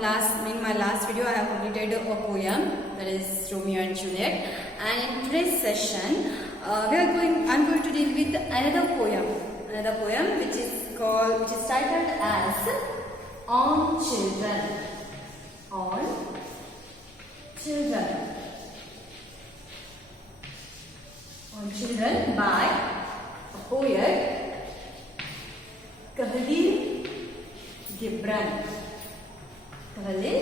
in my last video I have completed a poem, that is Romeo and Juliet, and in today's session I'm going to deal with another poem which is titled as On Children. On Children. On Children by a poet, Khalil Gibran. Khalil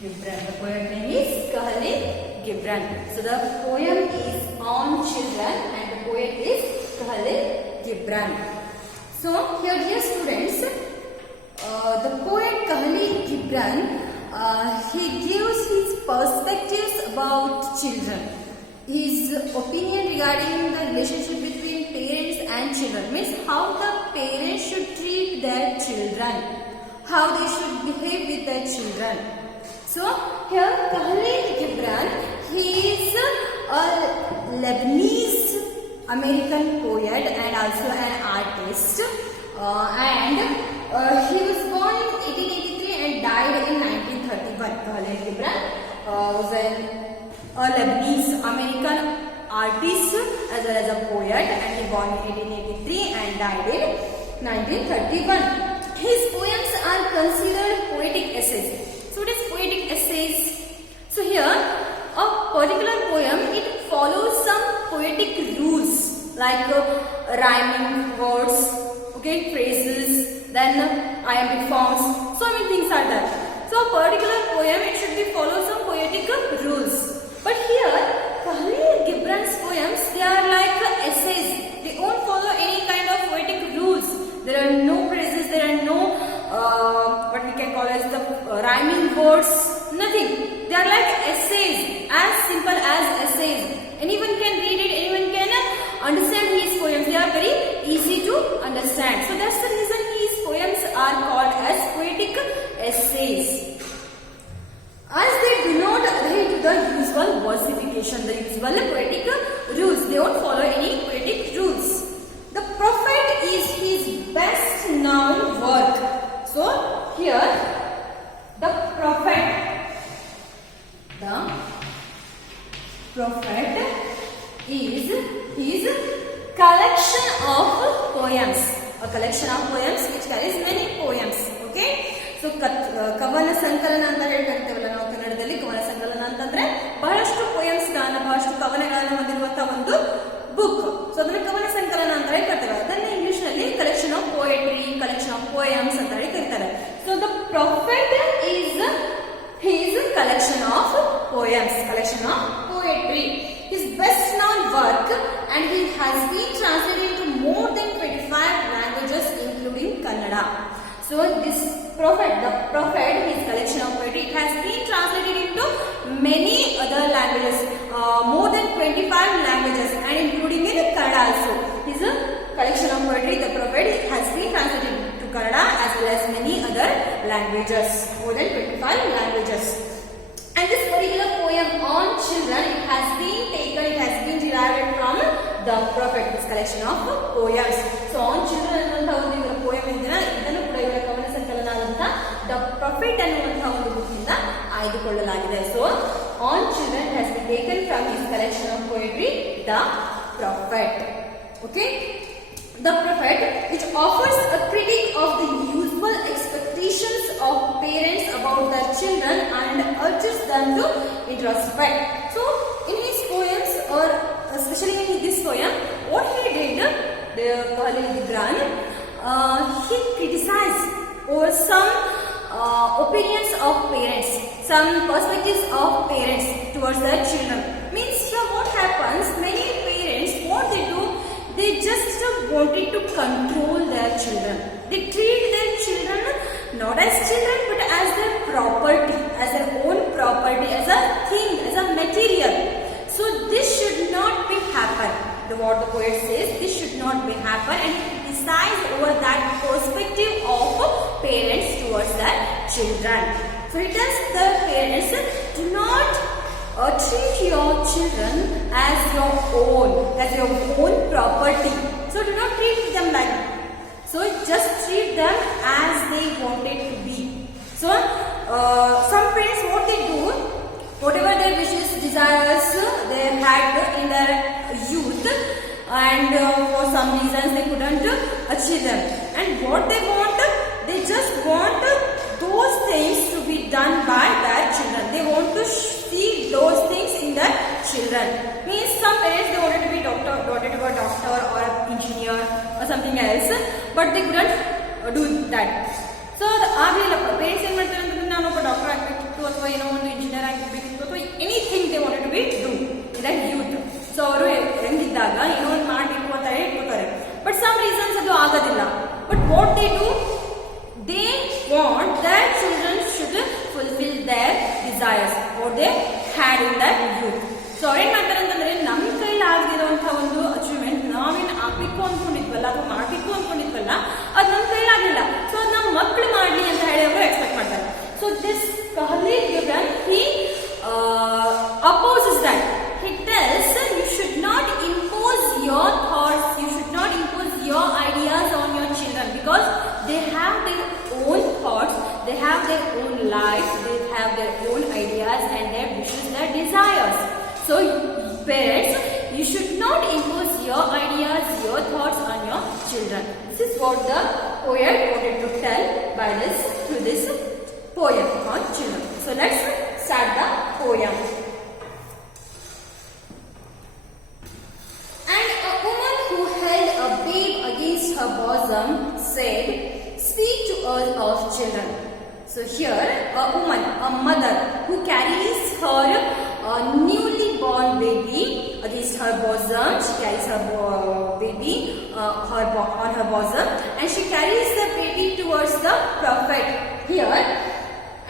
Gibran. The poet name is Khalil Gibran. So the poem is On Children and the poet is Khalil Gibran. So here, dear students, the poet Khalil Gibran, he gives his perspectives about children. His opinion regarding the relationship between parents and children, means how the parents should treat their children, how they should behave with their children. So here Khalil Gibran, he is a Lebanese American poet and also an artist, and he was born in 1883 and died in 1931. Khalil Gibran was a Lebanese American artist as well as a poet, and he born in 1883 and died in 1931. His poems are considered poetic essays. So what is poetic essays? So here a particular poem, it follows some poetic rules like rhyming words, okay, phrases, then iambic forms, so many things are there. So a particular poem, it should be follow some poetic rules. But here, Khalil Gibran's poems, they are like essays. They won't follow any kind of poetic rules. There are no phrases, there are no what we can call as the rhyming words, nothing. They are like essays, as simple as essays. Anyone can read it, anyone can understand his poems. They are very easy to understand. So that's the reason his poems are called as poetic essays. As they do not adhere to the usual versification, the usual poetic rules, they won't follow any poetic rules. The Prophet is his best known work. So here, the Prophet is his collection of poems. A collection of poems which carries many poems. Okay. So ಕವನ ಸಂಕಲನ ಅಂತ ಹೇಳ್ತಿರ್ತೇವಲ್ಲ ನಾವು ಕನ್ನಡದಲ್ಲಿ. ಕವನ ಸಂಕಲನ ಅಂತಂದ್ರೆ ಬಹಳಷ್ಟು poems ಗಾನ, ಬಹಳಷ್ಟು ಕವನಗಳನ್ನು ಹೊಂದಿರುವಂತಹ ಒಂದು ಬುಕ್. ಸೊ ಅದನ್ನ ಕವನ ಸಂಕಲನ ಅಂತ ಹೇಳಿ ಕರಿತಾರೆ. ಅದನ್ನ ಇಂಗ್ಲಿಷ್ ನಲ್ಲಿ collection of poetry, collection of poems ಅಂತ ಹೇಳಿ ಕರೀತಾರೆ. So the profit is his collection of poems, collection of poetry, his best known work, and he has been translated into more than 25 languages including Kannada. So this the prophet, his collection of poetry, it has been translated into many other languages, more than 25 languages, and including in Kannada also. His collection of poetry, the prophet, it has been translated to Kannada as well as many other languages, more than 25 languages. And this particular poem on children, it has been derived from the prophet, his collection of poems. So on children ಅನ್ನುವಂತಹ ಒಂದು poem ಇದನ್ನ ಕೂಡ ಇವರ ಕವನ ಸಂಕಲನ ಆದಂತಹ the prophet ಅನ್ನುವಂತಹ ಒಂದು ಬುಕ್ ಇಂದ ಆಯ್ದುಕೊಳ್ಳಲಾಗಿದೆ. So on children has been taken from his collection of poetry, the prophet. Okay, the prophet, which offers a critique of the usual expectations of parents about their children and urges them to introspect. So in his poems, or especially in this poem, what he did, the Khalil Gibran, he criticized over some opinions of parents, some perspectives of parents towards their children. Means here what happens, many parents, what they do, they just wanted to control their children. They treat their children not as children but as their property, as their own property, as a thing, as a material. So this should not be happen. What the poet says, this should not be happen, and he decides over that perspective of parents towards their children. So he tells the parents, do not treat your children as your own property. So do not treat them like that. So just treat them as they wanted to be. So some parents what they do, whatever their wishes, desires they had in their youth, and for some reasons they couldn't achieve them. And what they want, they just want those things to be done by their children. They want to see those things in their children. Means some parents they wanted to be doctor, wanted to be a doctor or an engineer or something else, but they couldn't do that. So ಆಗಲಿಲ್ಲ. Parents ಏನ್ ಮಾಡ್ತಾರೆ ಅಂತಂದ್ರೆ ನಾನು ಒಬ್ಬ doctor ಆಗಬೇಕಿತ್ತು ಅಥವಾ ಏನೋ ಒಂದು ಇಂಜಿನಿಯರ್ ಆಗಬೇಕಿತ್ತು ಅಥವಾ anything they wanted to be do in that youth. So ಅವರು ಹೆಂಗಿದ್ದಾಗ ಏನೋ ಒಂದು ಮಾಡಬೇಕು ಅಂತ ಹೇಳ್ಕೊತಾರೆ. ಬಟ್ ಸಮ್ ರೀಸನ್ಸ್ ಅದು ಆಗೋದಿಲ್ಲ. But what they do, they want their children should fulfill their desires what they had in their youth. So ಅವ್ರೇನ್ ಮಾಡ್ತಾರೆ ಅಂತಂದ್ರೆ ನಮ್ಮ ಕೈಲಿ ಆಗದಿರುವಂತಹ ಒಂದು ಅಚೀವ್ಮೆಂಟ್ ನಾವೇನು ಆಗ್ಬೇಕು ಅನ್ಕೊಂಡಿದ್ವಲ್ಲ ಅಥವಾ ಮಾಡ್ಬೇಕು ಅನ್ಕೊಂಡಿದ್ವಲ್ಲ ಅದು ನಮ್ಮ ಕೈಲಾಗಲಿಲ್ಲ. ಸೊ ಅದು ನಮ್ಮ ಮಕ್ಕಳು ಮಾಡ್ಲಿ ಅಂತ ಹೇಳಿ ಅವರು ಎಕ್ಸ್ಪೆಕ್ಟ್ ಮಾಡ್ತಾರೆ. So this Khalil Gibran he opposes that. He tells you should not impose your thoughts, you should not impose your ideas on your children because they have their own thoughts, they have their own life, they have their own ideas and their wishes, their desires. So parents, you should not impose your ideas, your thoughts on your children. This is what the poet wanted to tell by this through this poem on children. So let's start the poem. And a woman who held a babe against her bosom said, "Speak to us of children." So here a woman, a mother who carries her newly born baby against her bosom, she carries her baby on her bosom, and she carries the baby towards the prophet here.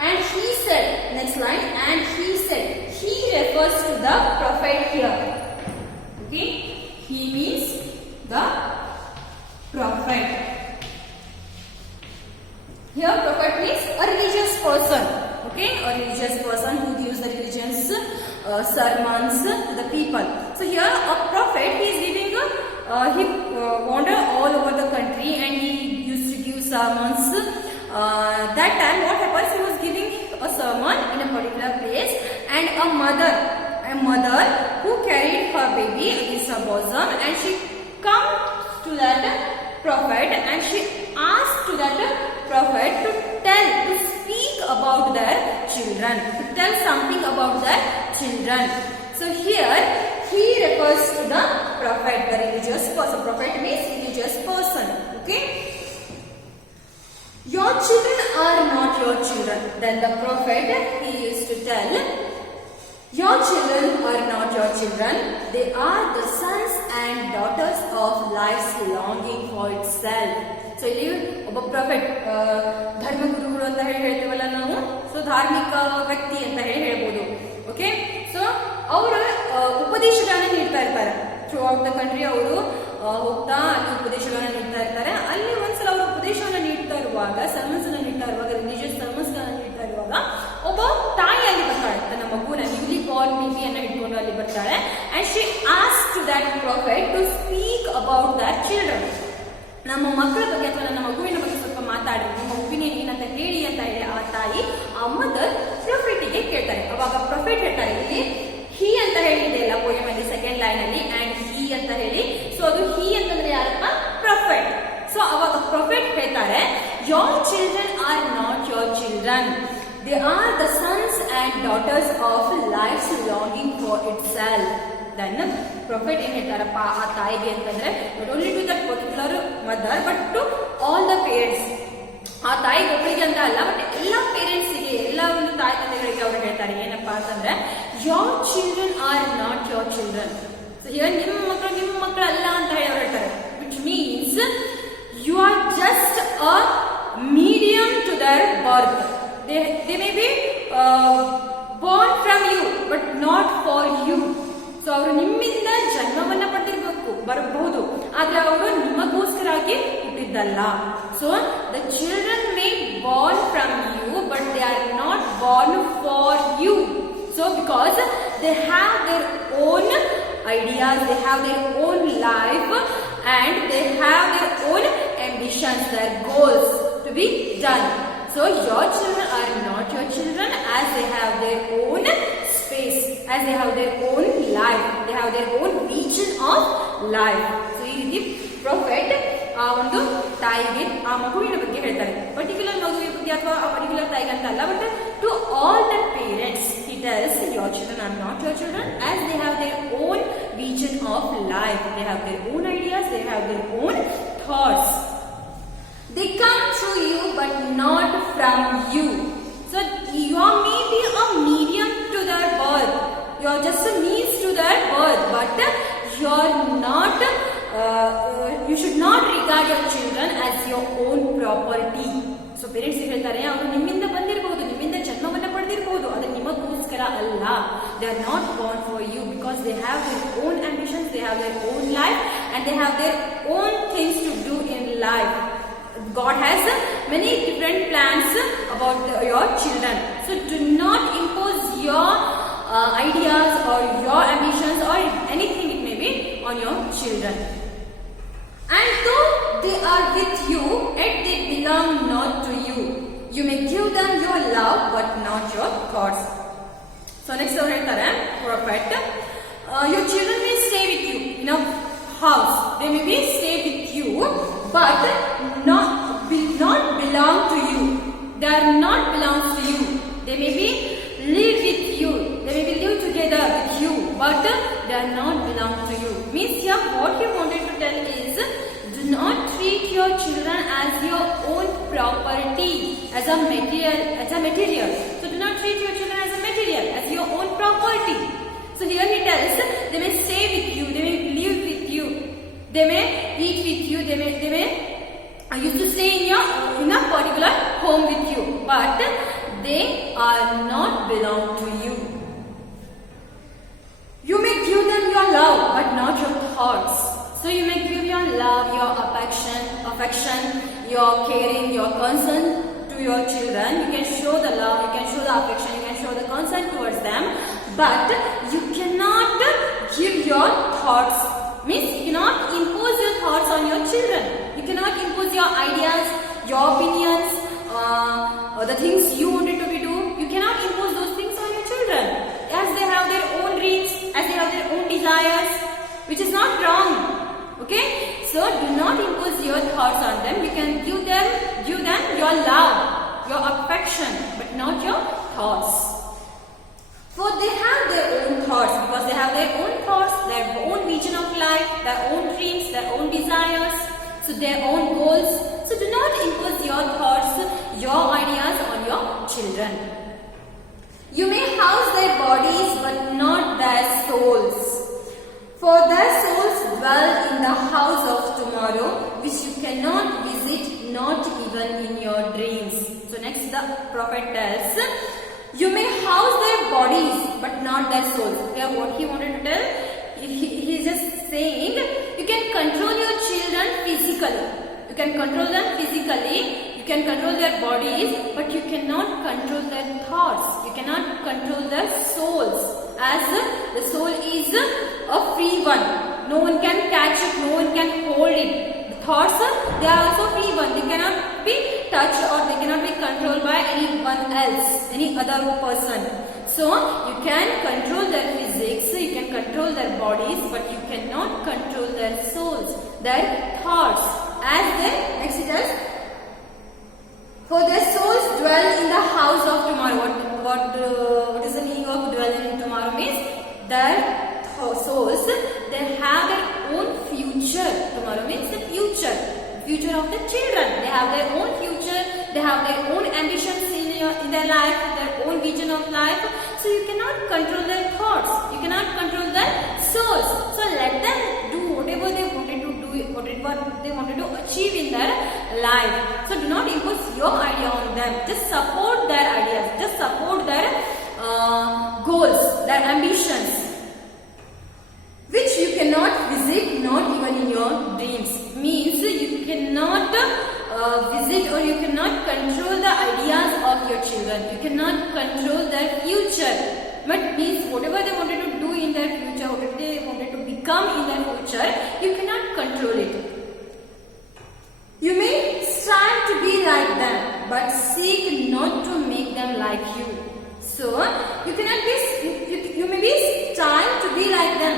And he said, next line, and he said, he refers to the prophet here. Okay, he means the prophet. Here prophet means a religious person. Okay, a religious person who gives the religious sermons to the people. So here a prophet, he is giving he wandered all over the country and he used to give sermons. That time what happens, he was giving a sermon in a particular place, and a mother who carried her baby against her bosom, and she comes to that prophet and she asked to that prophet to speak about their children, to tell something about their children. So here he refers to the prophet, the religious person. Prophet means religious person. Okay, your children are not your children. Then the prophet, he used to tell, your children are not your children, they are the sons and daughters of life's longing for itself. So ಇಲ್ಲಿ ಒಬ್ಬ prophet, ಧರ್ಮಗುರುಗಳು ಅಂತ ಹೇಳಿ ಹೇಳ್ತೀವಲ್ಲ ನಾವು, so ಧಾರ್ಮಿಕ ವ್ಯಕ್ತಿ ಅಂತ ಹೇಳಿ ಹೇಳ್ಬೋದು. ಓಕೆ, ಸೊ ಅವರು ಉಪದೇಶಗಳನ್ನ ನೀಡ್ತಾ ಇರ್ತಾರೆ ಥ್ರೂ ಔಟ್ ದ ಕಂಟ್ರಿ. ಅವರು ಹೋಗ್ತಾ ಅಲ್ಲಿ ಉಪದೇಶಗಳನ್ನ ನೀಡ್ತಾ ಇರ್ತಾರೆ. ಅಲ್ಲಿ ಒಂದ್ಸಲ ಅವರು ಉಪದೇಶವನ್ನ ನೀಡ್ತಾ ಇರುವಾಗ, ಸರ್ಮನ್ಸ್ ಅನ್ನ ನೀಡ್ತಾ ಇರುವಾಗ, ರಿಲಿಜಿಯಸ್ ಸರ್ಮನ್ಸ್ ಗಳನ್ನ ನೀಡ್ತಾ ಇರುವಾಗ ಒಬ್ಬ ತಾಯಿ ಅಲ್ಲಿ ಬರ್ತಾಳೆ, ತನ್ನ ಮಗುನ ನ್ಯೂಲಿ ಬಾರ್ನ್ ಬೇಬಿಯನ್ನ ಇಟ್ಕೊಂಡು ಅಲ್ಲಿ ಬರ್ತಾಳೆ. And she ask to that prophet to speak about that children. ನಮ್ಮ ಮಕ್ಕಳ ಬಗ್ಗೆ ಅಥವಾ ನನ್ನ ಮಗುವಿನ ಬಗ್ಗೆ ಸ್ವಲ್ಪ ಮಾತಾಡಿ, ನಿಮ್ಮ ಒಪಿನಿಯನ್ ಏನಂತ ಹೇಳಿ ಅಂತ ಹೇಳಿ ಆ ತಾಯಿ, ಆ ಮದರ್ ಪ್ರೊಫೆಟಿಗೆ ಕೇಳ್ತಾರೆ. ಅವಾಗ ಪ್ರೊಫೆಟ್ ಹೇಳ್ತಾರೆ, ಇಲ್ಲಿ ಹಿ ಅಂತ ಹೇಳಿದೆ ಅಲ್ಲ ಪೋಯಮ್ ಅಲ್ಲಿ ಸೆಕೆಂಡ್ ಲೈನ್ ಅಲ್ಲಿ, ಅಂಡ್ ಹಿ ಅಂತ ಹೇಳಿ. ಸೊ ಅದು ಹಿ ಅಂತಂದ್ರೆ ಯಾರಪ್ಪ? ಪ್ರೊಫೆಟ್. ಸೊ ಅವಾಗ ಪ್ರೊಫೆಟ್ ಹೇಳ್ತಾರೆ, your children are not your children, they are the sons and daughters of life's longing for itself. Then prophet ಏನ್ ಹೇಳ್ತಾರಪ್ಪ ಆ ತಾಯಿಗೆ ಅಂತಂದ್ರೆ, not only to that particular mother but to all the parents. ಆ ತಾಯಿಗೆ ಒಬ್ಬರಿಗೆ ಅಂತ ಅಲ್ಲ, ಬಟ್ ಎಲ್ಲಾ ಪೇರೆಂಟ್ಸ್ಗೆ, ಎಲ್ಲ ಒಂದು ತಾಯಿ ತಂದೆಗಳಿಗೆ ಅವ್ರು ಹೇಳ್ತಾರೆ ಏನಪ್ಪಾ ಅಂತಂದ್ರೆ, your children are not your children. So ಇವಾಗ ನಿಮ್ಮ ಮಕ್ಕಳು ಅಲ್ಲ ಅಂತ ಹೇಳಿ ಅವ್ರು ಹೇಳ್ತಾರೆ, which means you are just a medium to their birth. They may be born from you but not for you. So ಅವರು ನಿಮ್ಮಿಂದ ಜನ್ಮವನ್ನ ಬರಬಹುದು, ಆದ್ರೆ ಅವರು ನಿಮಗೋಸ್ಕರಾಗಿ ಹುಟ್ಟಿದ್ದಲ್ಲ. So the children may born from you but they are not born for you. So because they have their own ideas, they have their own life and they have their own ambitions, their goals to be done. So your children are not your children. their own life, they have their own vision of life. So ಈ ರೀತಿ prophet ಆ ಒಂದು ತಾಯಿಗೆ ಆ ಮಗುವಿನ ಬಗ್ಗೆ ಹೇಳ್ತಾರೆ. Particular ಮಗುವಿನ ಬಗ್ಗೆ ಅಥವಾ ಆ ಪರ್ಟಿಕ್ಯುಲರ್ ತಾಯಿಗೆ ಅಂತ ಅಲ್ಲ, but to all the parents he tells, your children are not your children, as they have their own vision of life, they have their own ideas, they have their own thoughts. They come through you but not from you. So you are maybe a medium to their birth, you are just a means to their birth, but you are not you should not regard your children as your own property. So parents ಹೇಳ್ತಾರೆ, ಅವರು ನಿಮ್ಮಿಂದ ಬಂದಿರಬಹುದು, ನಿಮ್ಮಿಂದ ಜನ್ಮವನ್ನ ಪಡೆದಿರಬಹುದು, ಅದು ನಿಮಗೋಸ್ಕರ ಅಲ್ಲ. They are not born for you, because they have their own ambitions, they have their own life, and they have their own things to do in life. God has many different plans about your children. So do not impose your ideas or your ambitions or anything it may be on your children. And though they are with you, yet they belong not to you. You may give them your love but not your thoughts. So next over ಹೇಳ್ತಾರೆ prophet, your children may stay with you in a house, they may be stay with you but not belong to you. They are not belongs to you. They may be live with you, they may be live together with you, but they are not belong to you. Means here what he wanted to tell is, do not treat your children as your own property, as a material. So do not treat your children as a material, as your own property. So here he tells, they may stay with you, they may live with you, they may eat with you, they may used to stay in a particular home with you, but they are not belong to you. You may give them your love but not your thoughts. So you may give your love, your affection, your caring, your concern to your children. You can show the love, you can show the affection, you can show the concern towards them, but you cannot give your thoughts. Means you cannot impose your thoughts on your children. You cannot impose your ideas, your opinions, or the things you wanted to be do. You cannot impose those things on your children, as they have their own dreams, as they have their own desires, which is not wrong. Okay, so do not impose your thoughts on them. You can give them your love, your affection, but not your thoughts. For they have their own thoughts, because they have their own thoughts, their own vision of life, their own dreams, their own desires, so their own goals. So do not impose your thoughts, your ideas on your children. You may house their bodies but not their souls. For their souls dwell in the house of tomorrow, which you cannot visit, not even in your dreams. So next the prophet tells, you may house their bodies but not their souls. Here what he wanted to tell, he is just saying, you can control your children physically, you can control them physically, you can control their bodies, but you cannot control their thoughts, you cannot control their souls, as the soul is a free one. No one can catch it, no one can hold it. The thoughts, they are also free one, they cannot be touched or they cannot be controlled by anyone else, any other person. So you can control their physics, you can control their bodies, but you cannot control their souls, their thoughts. As they, next it is, for their souls dwell in the house of tomorrow. What is the meaning of dwell in tomorrow? Means their souls, they have their own future. Tomorrow means the future of the children. They have their own future, they have their own ambitions in their life, their own vision of life. So you cannot control their thoughts, you cannot control their souls. So let them do whatever they wanted to do, whatever they wanted to achieve in their life. So do not impose your idea on them, just support their ideas, just support their goals, their ambitions, which you cannot visit, not even in your dreams. Means you cannot visit or you cannot control the ideas of your children, you cannot control their future, but means whatever they wanted to do in their future, whatever they wanted to become in their future, you cannot control it. You may strive to be like them, but seek not to make them like you. So you cannot be, You may be trying to be like them.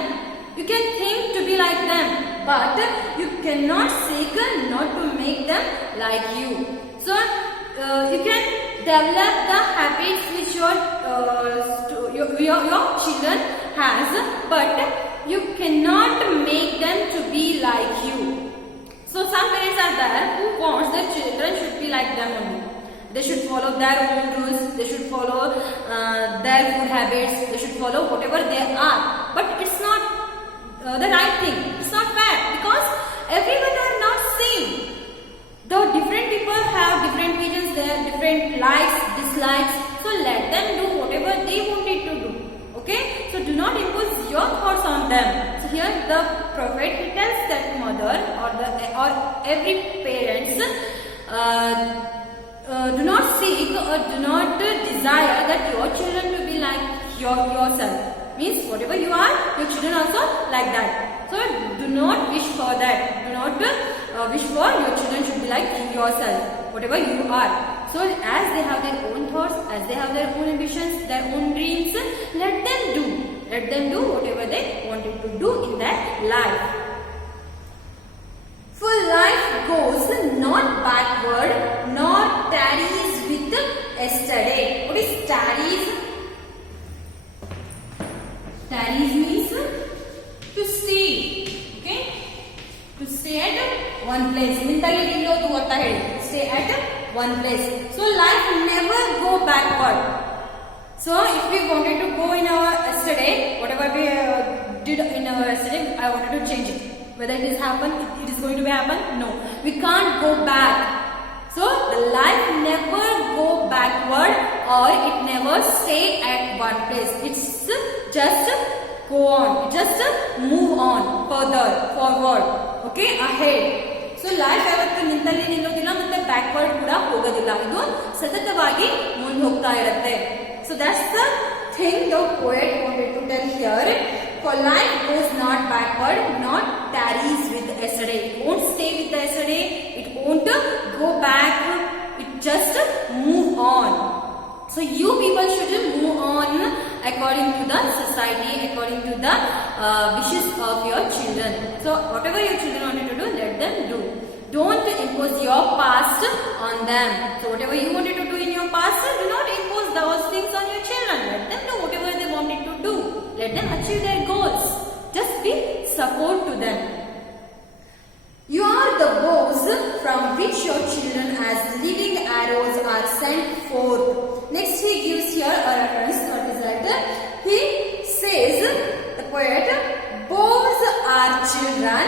You can think to be like them, but you cannot seek not to make them like you. So you can develop the habits which your children has, but you cannot make them to be like you. So some parents are there who wants their children should be like them only. They should follow their own rules, they should follow their food habits, they should follow whatever they are. But it's not the right thing. It's not fair because everyone are not same. Though different people have different visions, they have different likes, dislikes. So let them do whatever they wanted to do. Okay? So do not impose your thoughts on them. So here the prophet he tells that mother or every parents do not seek or do not desire that your children to be like yourself. Means whatever you are, your children also like that. So do not wish for that. Do not wish for your children should be like yourself, whatever you are. So as they have their own thoughts, as they have their own ambitions, their own dreams, let them do. Let them do whatever they wanted to do in their life. For life goes not backward, nor tarries with yesterday. What is tarries? Tarries means to stay. Okay? To stay at one place. Stay at one place. So life never go backward. So if we wanted to go in our yesterday, whatever we did in our yesterday, I wanted to change it. Whether it is going to be happen? No. We can't go back. So the life never go backward or it never stay at one place. It's just go on. Just move on further, forward. Okay, ahead. So life ಯಾವತ್ತೂ ನಿಂತಲ್ಲಿ ನಿಲ್ಲೋದಿಲ್ಲ ಮತ್ತೆ backward ಕೂಡ ಹೋಗೋದಿಲ್ಲ. ಇದು ಸತತವಾಗಿ ಮುಂದೆ ಹೋಗ್ತಾ ಇರುತ್ತೆ. So that's the thing the poet wanted to tell here. For life goes not backward, not tarries with yesterday. It won't stay with the yesterday. It won't go back. It just move on. So you people should move on according to the society, according to the wishes of your children. So whatever your children wanted to do, let them do. Don't impose your past on them. So whatever you wanted to do in your past, do not impose those things on your children. Let them do whatever they wanted to do. Let them achieve their goals. Just be support to them. You are the bows from which your children as living arrows are sent forth. Next he gives here a reference. What is that? He says, the poet, bows are children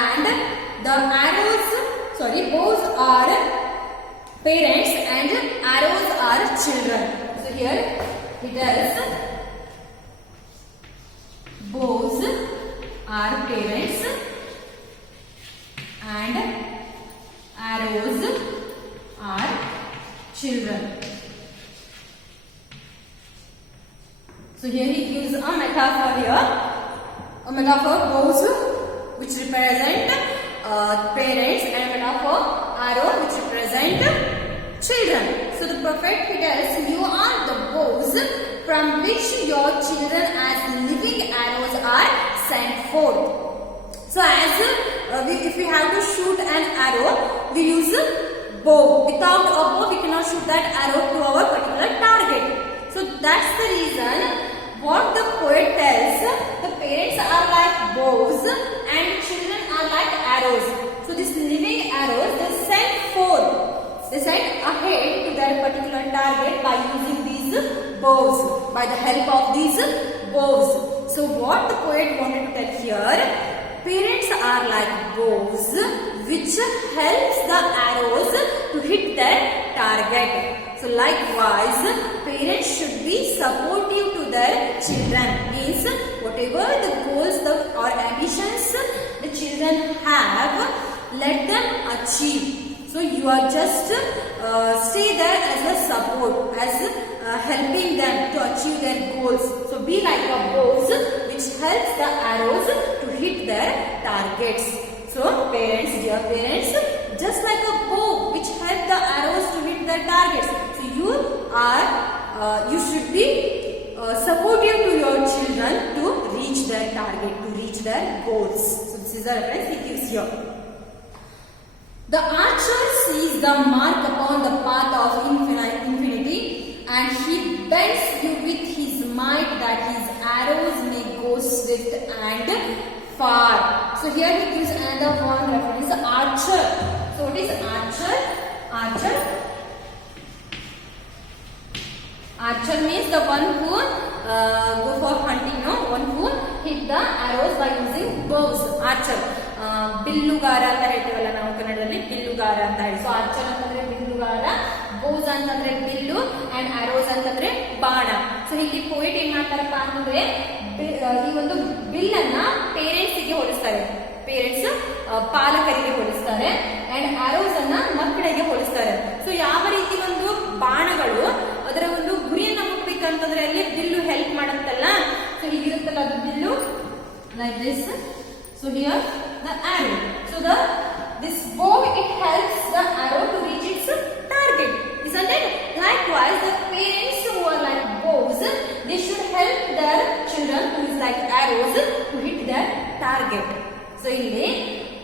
and the bows are parents and arrows are children. So here he tells, bows are parents and arrows are children. So here he gives a metaphor here. A metaphor bows which represent parents and a metaphor arrow which represent children. So the prophet he tells, you are the bows from which your children as living arrows are sent forth. So as if we have to shoot an arrow, we use a bow. Without a bow, we cannot shoot that arrow to our particular target. So that's the reason what the poet tells, the parents are like bows and children are like arrows. So these living arrows, they send forth. They send ahead to that particular target by using these bows, by the help of these bows. So what the poet wanted to tell here, parents are like bows which helps the arrows to hit their target. So likewise, parents should be supportive to their children. Means whatever the goals or ambitions the children have, let them achieve. So you are just stay there as a support, as helping them to achieve their goals. So be like a bows which helps the arrows to hit their targets. So parents, dear parents, just like a bow which helps the arrows to hit their targets. So you should be supportive to your children to reach their target, to reach their goals. So this is the reference he gives here. The archer sees the mark upon the path of infinity, and he bends you with his might that his arrows may go swift and far. So here he gives another one reference, archer. So what is archer? Archer means the one who go for hunting, no? One who hit the arrows by using bows. Archer. ಬಿಲ್ಲುಗಾರ ಅಂತ ಹೇಳ್ತೀವಲ್ಲ ನಾವು ಕನ್ನಡದಲ್ಲಿ, ಬಿಲ್ಲುಗಾರ ಅಂತ ಹೇಳಿ. So archer ಅಂತಂದ್ರೆ ಬಿಲ್ಲುಗಾರ, ಬೋಸ್ ಅಂತಂದ್ರೆ bill, and arrows ಅಂತಂದ್ರೆ ಬಾಣ. ಸೊ ಇಲ್ಲಿ ಪೋಯಿಟ್ ಏನ್ ಮಾಡ್ತಾರಪ್ಪ ಅಂತಂದ್ರೆ ಈ ಒಂದು ಬಿಲ್ ಅನ್ನ ಪೇರೆಂಟ್ಸ್ ಗೆ ಹೋಲಿಸ್ತಾರೆ. ಪೇರೆಂಟ್ಸ್ ಪಾಲಕರಿಗೆ ಹೋಲಿಸ್ತಾರೆ, ಅಂಡ್ ಆರೋಸ್ ಅನ್ನ ಮಕ್ಕಳಿಗೆ ಹೋಲಿಸ್ತಾರೆ. ಸೊ ಯಾವ ರೀತಿ ಒಂದು ಬಾಣಗಳು ಅದರ ಒಂದು ಗುರಿಯನ್ನ ಮುಟ್ಬೇಕಂತಂದ್ರೆ ಅಲ್ಲಿ ಬಿಲ್ಲು ಹೆಲ್ಪ್ ಮಾಡುತ್ತಲ್ಲ. ಸೊ ಹೀಗಿರುತ್ತಲ್ಲ ಅದು ಬಿಲ್ಲು, like this. So here the arrow. So this bow, it helps the arrow to reach its target, isn't it? Likewise, the parents who are like bows, they should help their children who is like arrows to hit their target. So ಇಲ್ಲಿ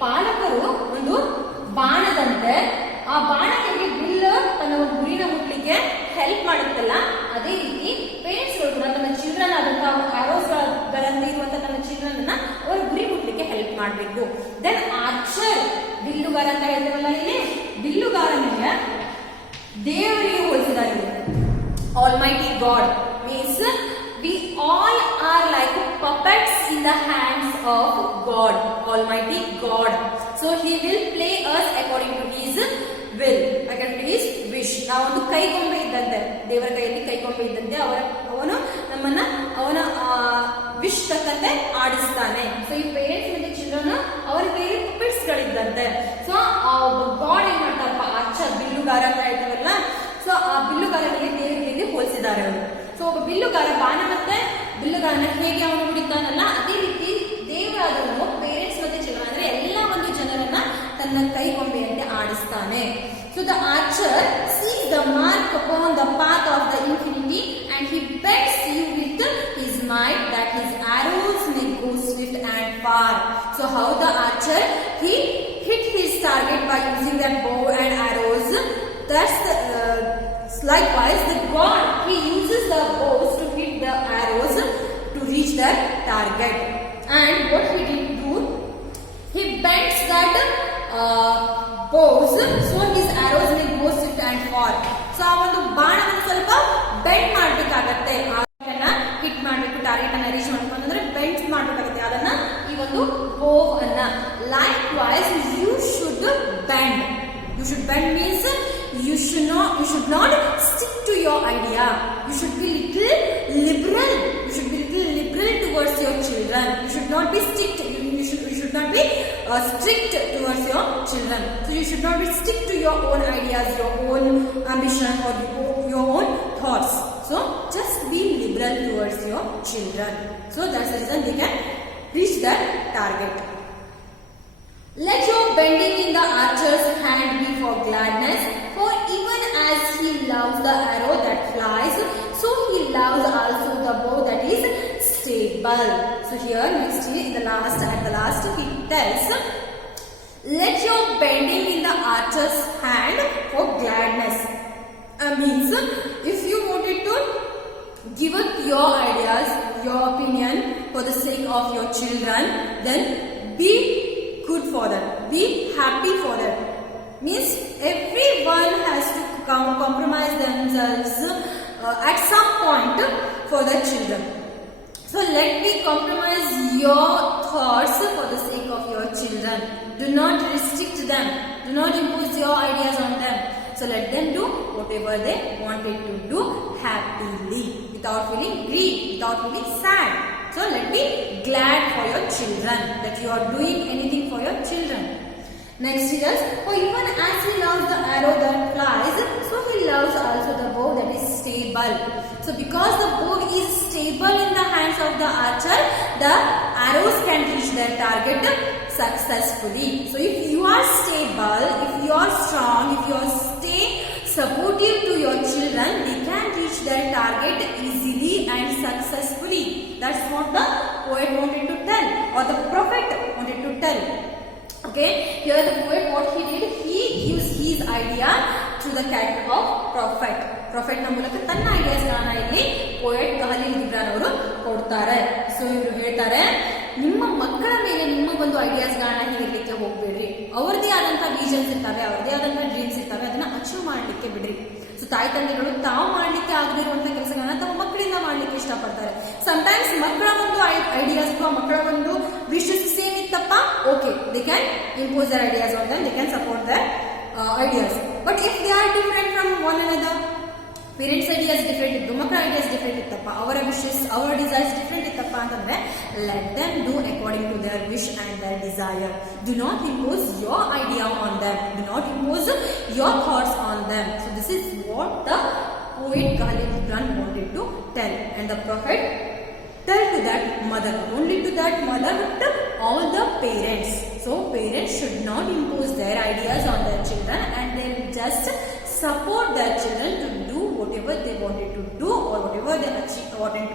ಪಾಲಕರು ಒಂದು ಬಾಣದಂತೆ, ಆ ಬಾಣ ಹೇಗೆ bill ತನ್ನ ಗುರಿನ ಮುಟ್ಲಿಕ್ಕೆ help ಮಾಡುತ್ತಲ್ಲ, ಅದೇ ರೀತಿ ಪೇರೆಂಟ್ಸ್ ಗಳು ಕೂಡ ತನ್ನ ಚಿಲ್ಡ್ರನ್ ಆದಂತಹ ಆರೋಸ್ ಗಳಂತೆ ಇರುವಂತಹ ತನ್ನ ಚಿಲ್ಡ್ರನ್ ಅನ್ನ ಅವರ ಗುರಿ ಮುಟ್ಲಿಕ್ಕೆ ಹೆಲ್ಪ್ ಮಾಡಬೇಕು. ದೆನ್ ಆರ್ಚರ್, ಬಿಲ್ಲುಗಾರ ಅಂತ ಹೇಳ್ತೀವಲ್ಲ, ಇಲ್ಲಿ ಬಿಲ್ಲುಗಾರನಿಗೆ ದೇವರಿಗೆ ಹೋಲಿಸಿದ್ದಾರೆ. Almighty God means we all are like puppets in the hands of God, Almighty God. So he will play us according to his will, according to his wish. ನಾವು ಒಂದು ಕೈಗೊಂಬೆ ಇದ್ದಂತೆ, ದೇವರ ಕೈಯಲ್ಲಿ ಕೈಗೊಂಬೆ ಇದ್ದಂತೆ ಅವನು ನಮ್ಮನ್ನ ಅವನ ವಿಶ್ ತಕ್ಕಂತೆ ಆಡಿಸ್ತಾನೆ. ಸೊ ಈ ಪೇರೆಂಟ್ಸ್ ಮತ್ತೆ ಚಿಲ್ಡ್ರನ್ ಅವರ ಕೈಯಲ್ಲಿ ಪುಪೆಟ್ಸ್ ಗಳಿದ್ದಂತೆ. ಸೊ ಗಾಡ್ ಏನ್ ಮಾಡ್ತಾರಪ್ಪ, ಆರ್ಚರ್ ಬಿಲ್ಲುಗಾರ ಅಂತ ಹೇಳ್ತೀವಲ್ಲ, ಸೊ ಆ ಬಿಲ್ಲುಗಾರನಿಗೆ ದೇವರಿಗೆ ಹೋಲಿಸಿದ್ದಾರೆ ಅವರು. ಸೊ ಒಬ್ಬ ಬಿಲ್ಲುಗಾರ ಬಾಣ ಮತ್ತೆ ಬಿಲ್ಲುಗಾರನ ಹೇಗೆ ಅವನು ಹಿಡಿತಾನಲ್ಲ, ಅದೇ ರೀತಿ ದೇವರಾದವನು ಪೇರೆಂಟ್ಸ್ ಮತ್ತೆ ಚಿಲ್ಡ್ರನ್ ಅಂದ್ರೆ ಎಲ್ಲ ಒಂದು ಜನರನ್ನ ತನ್ನ ಕೈಗೊಂಬೆಯಂತೆ ಆಡಿಸ್ತಾನೆ. So the archer sees the mark upon the path of the infinity and he bends you with his might that his arrows may go swift and far. So how the archer he hit his target by using that bow and arrows. That's likewise the God, he uses the bows to hit the arrows to reach their target. And what he did do, he bends that bows so his arrows may go swift and far. So ಆ ಒಂದು ಬಾಣವನ್ನು ಸ್ವಲ್ಪ bend ಮಾಡಬೇಕಾಗತ್ತೆ, ಅದನ್ನ hit ಮಾಡಬೇಕು, target ಅನ್ನ reach ಮಾಡಬೇಕು ಅಂತಂದ್ರೆ ಬೆಂಡ್ ಮಾಡಬೇಕಾಗುತ್ತೆ ಅದನ್ನ, ಈ ಒಂದು ಬೋ ಅನ್ನ. Likewise you should bend. You should bend means you should not stick to your idea. You should be little liberal. You should be little liberal towards your children. You should not be strict. You should not be strict towards your children. So you should not be stick to your own ideas, your own ambition, or your own thoughts. So just be liberal towards your children. So that's the reason they can reach their target. Let your bending in the archer's hand be for gladness, for even as he loves the arrow that flies, so he loves also the bow that is stable. So here next at the last he tells, let your bending in the archer's hand for gladness. Means if you wanted to give up your ideas, your opinion for the sake of your children, then be good for them, be happy for them. Means everyone has to compromise themselves at some point for their children. So let me compromise your thoughts for the sake of your children. Do not restrict them, do not impose your ideas on them. So let them do whatever they wanted to do happily, without feeling grief, without feeling sad. So let be glad for your children that you are doing anything for your children. Next he says, for even as he loves the arrow that flies, so he loves also the bow that is stable. So because the bow is stable in the hands of the archer, the arrows can reach their target successfully. So if you are stable, if you are strong, if you stay supportive to your children, they can reach their target easily and successfully. That's what the poet wanted to tell, or the prophet wanted to tell. Okay, here the poet, what he did, he used his idea to the character of prophet. Prophet ನ ಮೂಲಕ ತನ್ನ ideas ಗಳನ್ನ ಇಲ್ಲಿ poet Khaleel Gibran ಅವರು ಕೊಡ್ತಾರೆ. So ಇವರು ಹೇಳ್ತಾರೆ, ನಿಮ್ಮ ಮಕ್ಕಳ ಮೇಲೆ ನಿಮ್ಮ ಒಂದು ಐಡಿಯಾಸ್ ಗಳನ್ನ ಹೇಳಲಿಕ್ಕೆ ಹೋಗ್ಬೇಡ್ರಿ. ಅವ್ರದೇ ಆದಂತಹ ವಿಷನ್ಸ್ ಇರ್ತವೆ, ಅವ್ರದೇ ಆದಂತಹ ಡ್ರೀಮ್ಸ್ ಇರ್ತವೆ, ಅದನ್ನ ಅಚೀವ್ ಮಾಡ್ಲಿಕ್ಕೆ ಬಿಡ್ರಿ. ಸೊ ತಾಯಿ ತಂದೆಗಳು ತಾವು ಮಾಡ್ಲಿಕ್ಕೆ ಆಗದಿರುವಂತಹ ಕೆಲಸಗಳನ್ನ ತಮ್ಮ ಮಕ್ಕಳಿಂದ ಮಾಡ್ಲಿಕ್ಕೆ ಇಷ್ಟಪಡ್ತಾರೆ. ಸಮಟೈಮ್ಸ್ ಮಕ್ಕಳ ಒಂದು ಐಡಿಯಾಸ್ ಅಥವಾ ಮಕ್ಕಳ ಒಂದು ವಿಶಸ್ ಸೇಮ್ ಇತ್ತಪ್ಪ, okay, they can impose their ideas on them, they can support their ideas. But if they are different from one another, parents ideas different ಇತ್ತು, ಮಕ್ಕಳ ಐಡಿಯಾಸ್ ಡಿಫ್ರೆಂಟ್ ಇತ್ತಪ್ಪ, ಅವರ ವಿಶಸ್ ಅವರ ಡಿಸೈರ್ಸ್ ಡಿಫ್ರೆಂಟ್ ಇತ್ತಪ್ಪ ಅಂತಂದ್ರೆ let them do according to their wish and their desire. Do not impose your idea on them, do not impose your thoughts on them. So this is what the poet Khalil Gibran wanted to tell, and the prophet tell to that mother, only to that mother, but to all the parents. So parents should not impose their ideas on their children, and they will just support their children to do whatever they wanted to do, or whatever they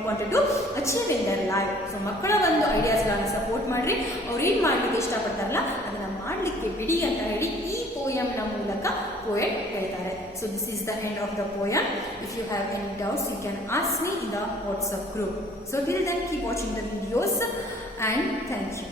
wanted to achieve in their life. So ಮಕ್ಕಳ ಒಂದು ideas ಗಳನ್ನ support ಮಾಡ್ರಿ, ಅವ್ರು ಏನ್ ಮಾಡ್ಲಿಕ್ಕೆ ಇಷ್ಟಪಡ್ತಾರಲ್ಲ ಅದನ್ನ ಮಾಡ್ಲಿಕ್ಕೆ ಬಿಡಿ ಅಂತ ಹೇಳಿ ಈ poem ನ ಮೂಲಕ poet ಹೇಳ್ತಾರೆ. So this is the end of the poem. If you have any doubts, you can ask me in the WhatsApp group. So till then, keep watching the videos and thank you.